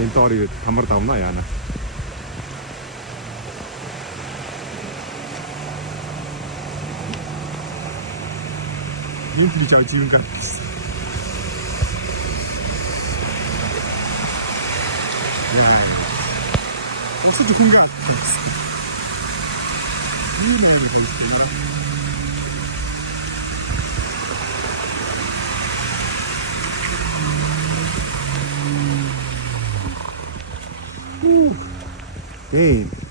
인터리 담을 담나 야나. Yung pili chao jiun kan. Ya. What's the thing got? Game.